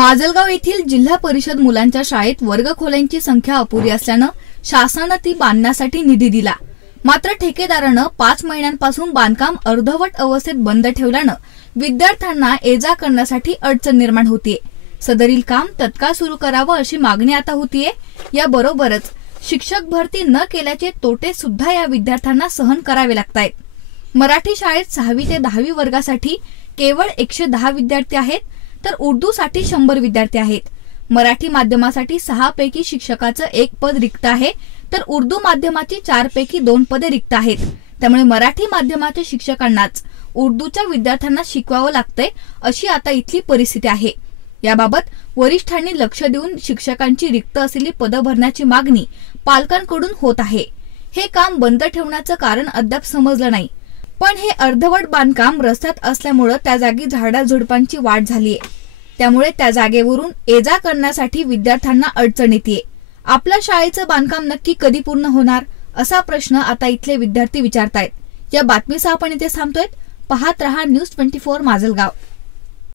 माजलगाव येथील जिल्हा परिषद मुलांच्या शाळेत वर्गखोल्यांची संख्या अपुरी असल्याने शासनाने ती बांधण्यासाठी निधी दिला। मात्र ठेकेदाराने 5 महिन्यांपासून बांधकाम अर्धवट अवस्थेत बंद ठेवल्याने विद्यार्थ्यांना ये-जा करण्यासाठी अडचण निर्माण होतीये। सदरील काम तत्काळ सुरू करावं अशी मागणी आता होतीये। याबरोबरच शिक्षक भरती न केल्याचे तोटे सुद्धा या विद्यार्थ्यांना सहन करावे लागतायत। मराठी शाळेत 6वी ते 10वी वर्गासाठी केवळ 110 विद्यार्थी आहेत, तर उर्दूसाठी 100 विद्यार्थी आहेत। मराठी माध्यमासाठी 6 पैकी शिक्षकाचं 1 पद रिक्त आहे, तर उर्दू माध्यमाची 4 पैकी 2 पदे रिक्त आहेत। त्यामुळे मराठी माध्यमाच्या शिक्षकांनाच उर्दूच्या विद्यार्थ्यांना शिकवावं लागतंय, अशी आता इथली परिस्थिती आहे। याबाबत वरिष्ठांनी लक्ष देऊन शिक्षकांची रिक्त असलेली पदं भरण्याची मागणी पालकांकडून होत आहे। हे काम बंद ठेवण्याचं कारण अद्याप समजलं नाही, पण हे अर्धवट बांधकाम रस्त्यात असल्यामुळे त्या जागी झाडाझुडपांची वाढ झालीये। त्यामुळे त्या जागेवरून ये-जा करण्यासाठी विद्यार्थ्यांना अडचण येते। आपल्या शाळेचं बांधकाम नक्की कधी पूर्ण होणार, असा प्रश्न आता इथले विद्यार्थी विचारतायत। या बातमीसह आपण इथे थांबतोय। पाहत रहा न्यूज 24 माजलगाव।